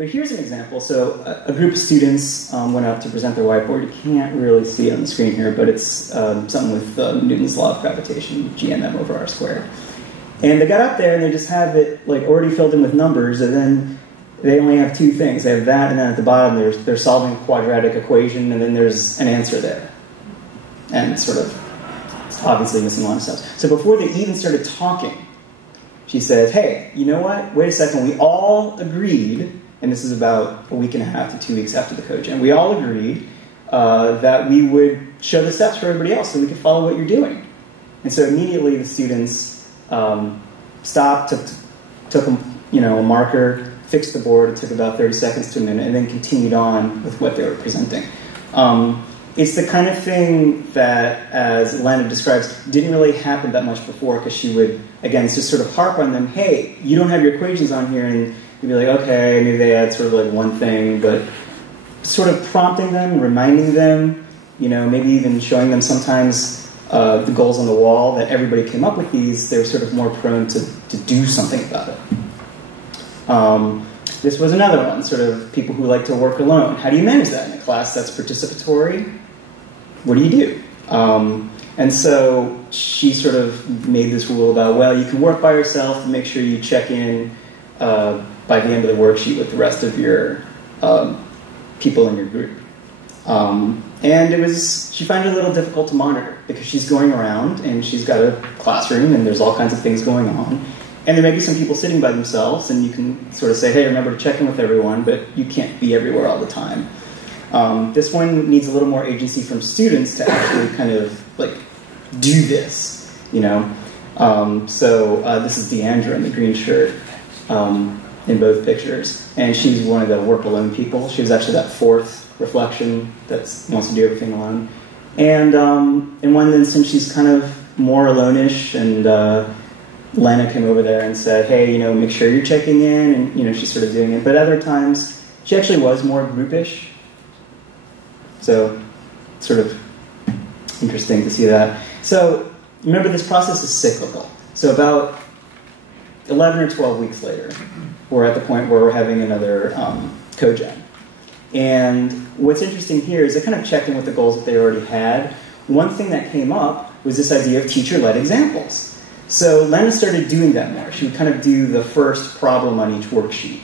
But here's an example. So a group of students went up to present their whiteboard. You can't really see it on the screen here, but it's something with Newton's law of gravitation, GMM over r squared. And they got up there and they just have it like already filled in with numbers, and then they only have two things. They have that, and then at the bottom they're solving a quadratic equation, and then there's an answer there. And sort of, it's obviously missing a lot of stuff. So before they even started talking, she says, hey, you know what? Wait a second. We all agreed, and this is about a week and a half to 2 weeks after the code jam, we all agreed that we would show the steps for everybody else so we could follow what you're doing. And so immediately the students stopped, took a marker, fixed the board. It took about 30 seconds to a minute, and then continued on with what they were presenting. It's the kind of thing that, as Lana describes, didn't really happen that much before, because she would, again, just sort of harp on them, hey, you don't have your equations on here, and you'd be like, okay, maybe they had sort of like one thing, but sort of prompting them, reminding them, maybe even showing them sometimes the goals on the wall that everybody came up with these, they were sort of more prone to do something about it. This was another one, sort of people who like to work alone. How do you manage that in a class that's participatory? What do you do? And so she sort of made this rule about, well, you can work by yourself, make sure you check in by the end of the worksheet with the rest of your people in your group. And she found it a little difficult to monitor, because she's going around and she's got a classroom and there's all kinds of things going on. And there may be some people sitting by themselves, and you can sort of say, hey, remember to check in with everyone, but you can't be everywhere all the time. This one needs a little more agency from students to actually kind of like do this, So this is Deandra in the green shirt in both pictures, and she's one of the work alone people. She was actually that fourth reflection that wants to do everything alone. And in one instance, she's kind of more alone-ish, and Lana came over there and said, hey, make sure you're checking in, and she's sort of doing it. But other times, she actually was more groupish. So, sort of interesting to see that. So, remember, this process is cyclical. So about 11 or 12 weeks later, we're at the point where we're having another code jam. And what's interesting here is they kind of checked in with the goals that they already had. One thing that came up was this idea of teacher-led examples. So Lena started doing that more. She would kind of do the first problem on each worksheet.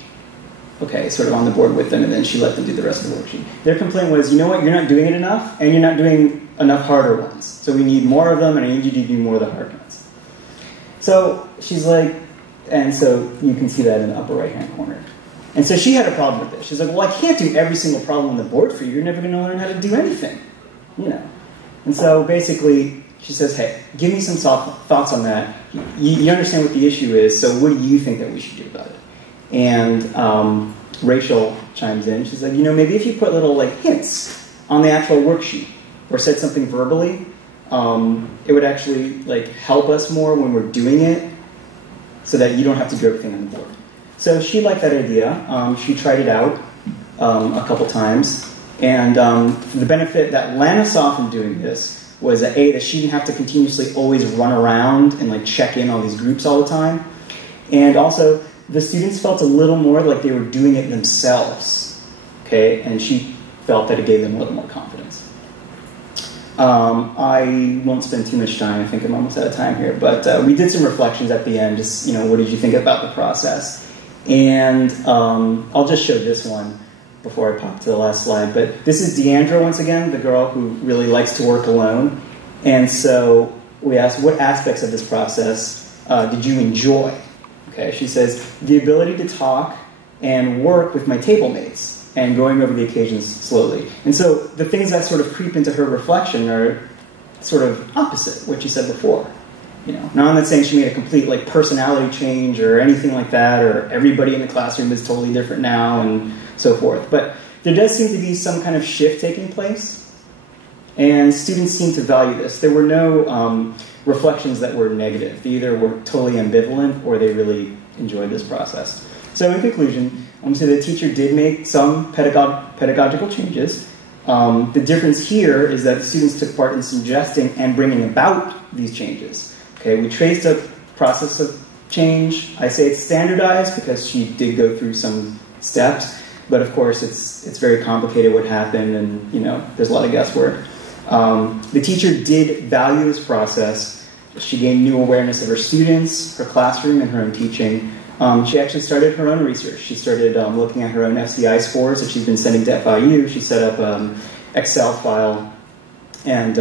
Okay, sort of on the board with them, and then she let them do the rest of the worksheet. Their complaint was, you know what, you're not doing it enough, and you're not doing enough harder ones. So we need more of them, and I need you to do more of the hard ones. So she's like, and so you can see that in the upper right-hand corner. And so she had a problem with this. She's like, well, I can't do every single problem on the board for you. You're never going to learn how to do anything. And so basically, she says, hey, give me some thoughts on that. You understand what the issue is, so what do you think that we should do about it? And Rachel chimes in. She's like, maybe if you put little hints on the actual worksheet or said something verbally, it would actually help us more when we're doing it, so that you don't have to do everything on the board. So she liked that idea. She tried it out a couple times. And the benefit that Lana saw from doing this was that, that she didn't have to continuously always run around and check in all these groups all the time. And also, the students felt a little more like they were doing it themselves. Okay? And she felt that it gave them a little more confidence. I won't spend too much time. I think I'm almost out of time here. But we did some reflections at the end. Just, what did you think about the process? And I'll just show this one before I pop to the last slide. But this is Deandra, once again, the girl who really likes to work alone. And so we asked, what aspects of this process did you enjoy? Okay, she says, the ability to talk and work with my table mates and going over the occasions slowly. And so the things that sort of creep into her reflection are sort of opposite what she said before. Now I'm not saying she made a complete personality change or anything like that, or everybody in the classroom is totally different now and so forth. But there does seem to be some kind of shift taking place, and students seem to value this. There were no reflections that were negative. They either were totally ambivalent or they really enjoyed this process. So in conclusion, I'm going to say the teacher did make some pedagogical changes. The difference here is that the students took part in suggesting and bringing about these changes. Okay, we traced a process of change. I say it's standardized because she did go through some steps. But of course, it's very complicated what happened, and there's a lot of guesswork. The teacher did value this process. She gained new awareness of her students, her classroom, and her own teaching. She actually started her own research. She started looking at her own FCI scores that she's been sending to FIU. She set up an Excel file and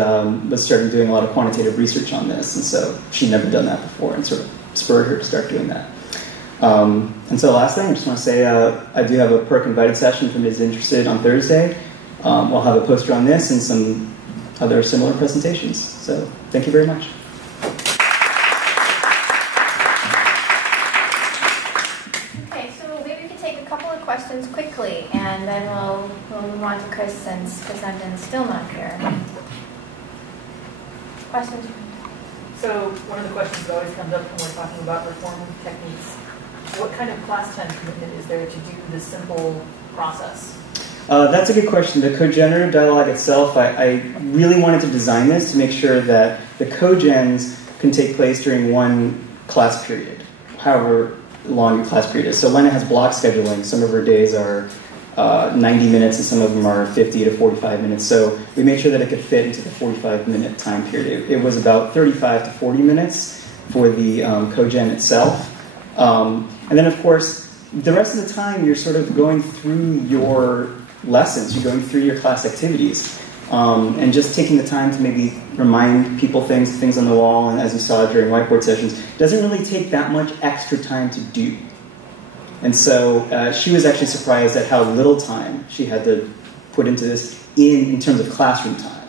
was started doing a lot of quantitative research on this. And so she'd never done that before, and sort of spurred her to start doing that. And so the last thing, I just want to say I do have a PERC invited session for Ms. Interested on Thursday. We'll have a poster on this and some other similar presentations. So thank you very much. Okay, so maybe we can take a couple of questions quickly, and then we'll move on to Chris, since Chris Emden's still not here. Questions? So one of the questions that always comes up when we're talking about reform techniques, what kind of class time commitment is there to do this simple process? That's a good question. The cogenerative dialogue itself, I really wanted to design this to make sure that the cogens can take place during one class period, however long your class period is. So Lena has block scheduling. Some of her days are 90 minutes and some of them are 50 to 45 minutes. So we made sure that it could fit into the 45-minute time period. It was about 35 to 40 minutes for the cogen itself. And then, of course, the rest of the time you're sort of going through your lessons, you're going through your class activities, and just taking the time to maybe remind people things on the wall, and as you saw during whiteboard sessions, doesn't really take that much extra time to do. And so she was actually surprised at how little time she had to put into this in terms of classroom time.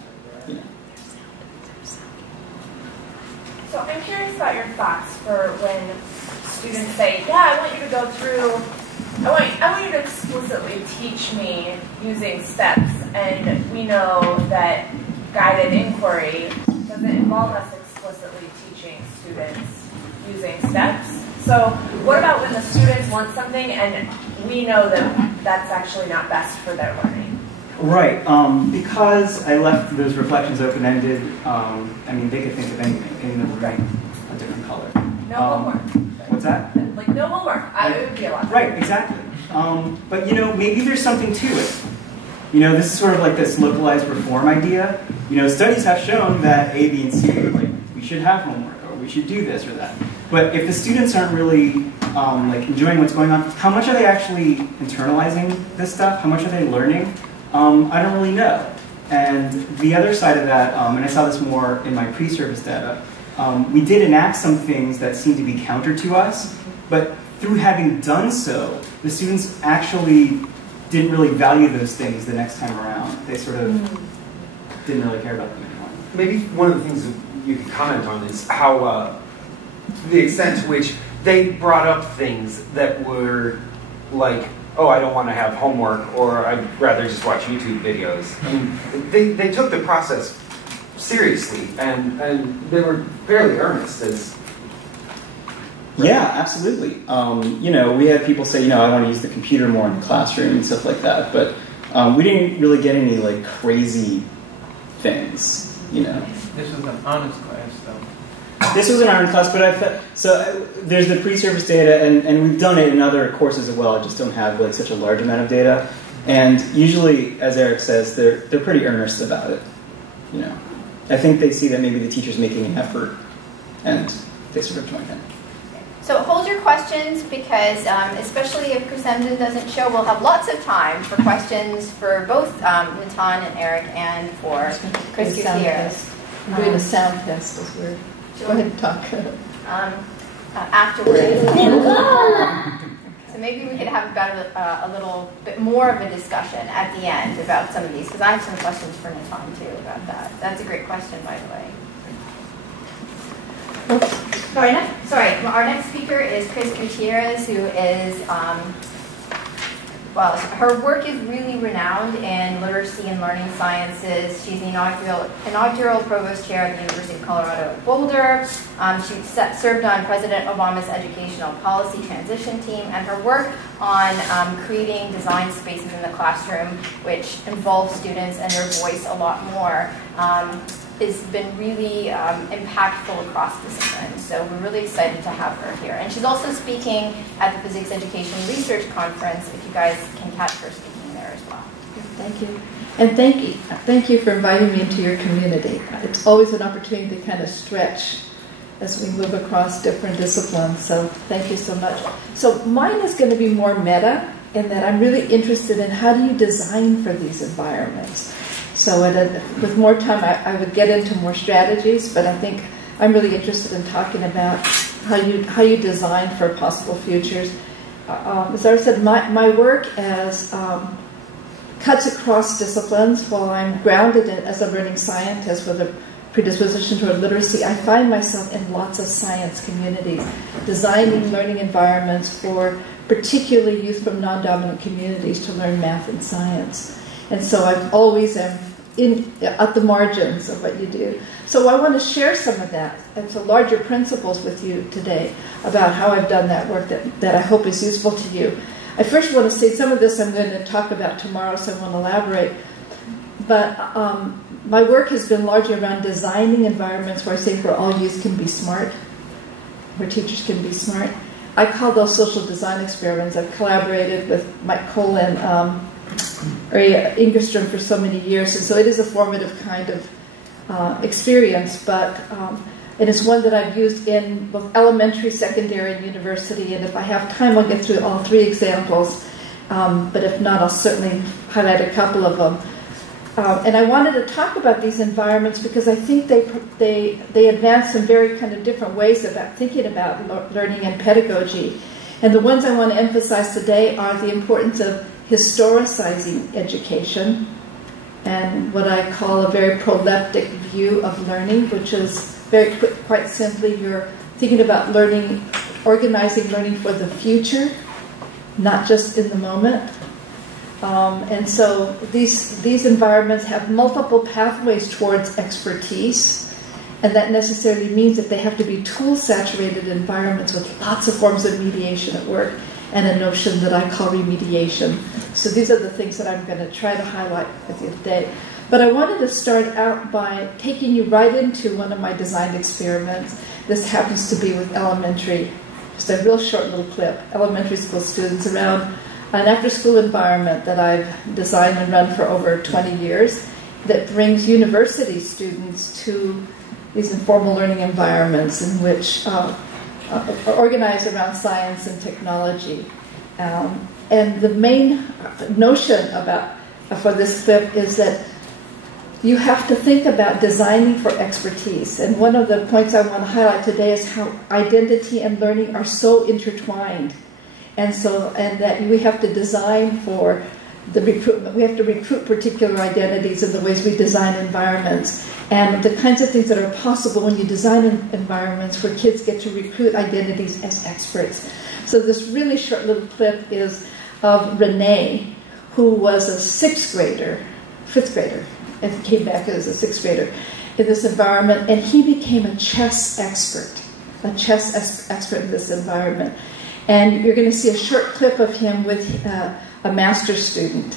So I'm curious about your thoughts for when students say, yeah, I want you to go through, I want you to explicitly teach me using steps, and we know that guided inquiry doesn't involve us explicitly teaching students using steps. So what about when the students want something and we know that that's actually not best for their learning? Right, because I left those reflections open-ended, I mean, they could think of anything, and it write a different color. No homework. What's that? Like no homework. It would be a lot. Right, exactly. But maybe there's something to it. This is sort of like this localized reform idea. Studies have shown that A, B, and C, like, we should have homework, or we should do this or that. But if the students aren't really enjoying what's going on, how much are they actually internalizing this stuff? How much are they learning? I don't really know. And the other side of that, and I saw this more in my pre-service data, we did enact some things that seemed to be counter to us, but through having done so, the students actually didn't really value those things the next time around. They sort of didn't really care about them anymore. Maybe one of the things that you could comment on is how, the extent to which they brought up things that were like, oh, I don't want to have homework, or I'd rather just watch YouTube videos. I mean, they took the process seriously, and they were fairly earnest. Yeah, absolutely. We had people say, I want to use the computer more in the classroom and stuff like that, but we didn't really get any crazy things. This was an honest class, though. This was an honest class, but there's the pre-service data, and we've done it in other courses as well. I just don't have such a large amount of data, and usually, as Eric says, they're pretty earnest about it. I think they see that maybe the teacher's making an effort, and they sort of join in. So hold your questions, because especially if Chris Emden doesn't show, we'll have lots of time for questions for both Natan and Eric, and for Chris Gutierrez. I'm doing a sound test as we're... Go ahead and talk. Afterwards. So maybe we could have a little bit more of a discussion at the end about some of these, because I have some questions for Natan too about that. That's a great question, by the way. Our next speaker is Chris Gutierrez, who is, her work is really renowned in literacy and learning sciences. She's the inaugural provost chair at the University of Colorado at Boulder. She served on President Obama's educational policy transition team, and her work on creating design spaces in the classroom, which involve students and their voice a lot more, has been really impactful across disciplines. So we're really excited to have her here. And she's also speaking at the Physics Education Research Conference, if you guys can catch her speaking there as well. Thank you. And thank you for inviting me into your community. It's always an opportunity to kind of stretch as we move across different disciplines. So thank you so much. So mine is going to be more meta in that I'm really interested in how do you design for these environments. So with more time, I would get into more strategies, but I think I'm really interested in talking about how you design for possible futures. As I said, my work cuts across disciplines. While I'm grounded as a learning scientist with a predisposition toward literacy, I find myself in lots of science communities, designing learning environments for particularly youth from non-dominant communities to learn math and science. And so I always am at the margins of what you do. So I want to share some of that and some larger principles with you today about how I've done that work that I hope is useful to you. I first want to say some of this I'm going to talk about tomorrow, so I won't elaborate. But my work has been largely around designing environments where I say where all youth can be smart, where teachers can be smart. I call those social design experiments. I've collaborated with Mike Cole and Ingerstrom for so many years, and so it is a formative kind of experience, but and it's one that I've used in both elementary, secondary, and university, and if I have time I'll get through all three examples, but if not I'll certainly highlight a couple of them. And I wanted to talk about these environments because I think they advance in very kind of different ways about thinking about learning and pedagogy. And the ones I want to emphasize today are the importance of historicizing education and what I call a very proleptic view of learning, which is quite simply you're thinking about learning, organizing learning for the future, not just in the moment. And so these environments have multiple pathways towards expertise, and that necessarily means that they have to be tool-saturated environments with lots of forms of mediation at work and a notion that I call remediation. So these are the things that I'm going to try to highlight with you today. But I wanted to start out by taking you right into one of my design experiments. This happens to be with elementary, just a real short little clip, elementary school students around an after-school environment that I've designed and run for over 20 years that brings university students to these informal learning environments in which are organized around science and technology. And the main notion for this clip is that you have to think about designing for expertise. And one of the points I want to highlight today is how identity and learning are so intertwined. And that we have to design for the recruitment. We have to recruit particular identities in the ways we design environments. And the kinds of things that are possible when you design environments where kids get to recruit identities as experts. So this really short little clip is of Renee, who was a fifth grader, and came back as a 6th grader in this environment. And he became a chess expert in this environment. And you're going to see a short clip of him with a master's student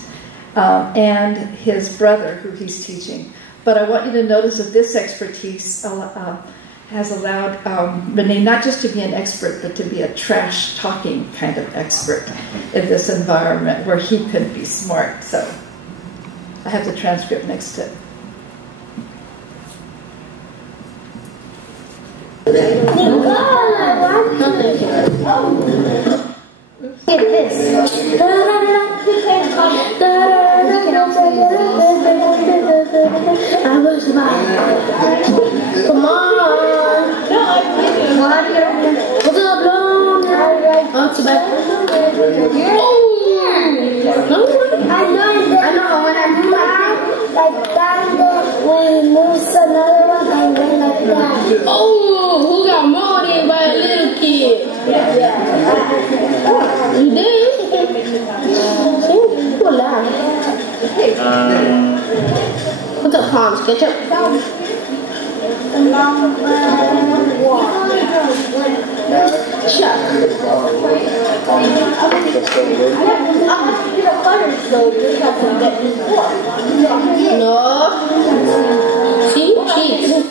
and his brother, who he's teaching. But I want you to notice that this expertise has allowed Renee not just to be an expert, but to be a trash-talking kind of expert in this environment where he could be smart. So I have the transcript next to it. Get this. I was come on. What's up, Lord? What's up? I know when I do like that, we move another one and then like that. Oh, who got more than by a little kid? You did? What's up, Palms? Ketchup? No. See? teach.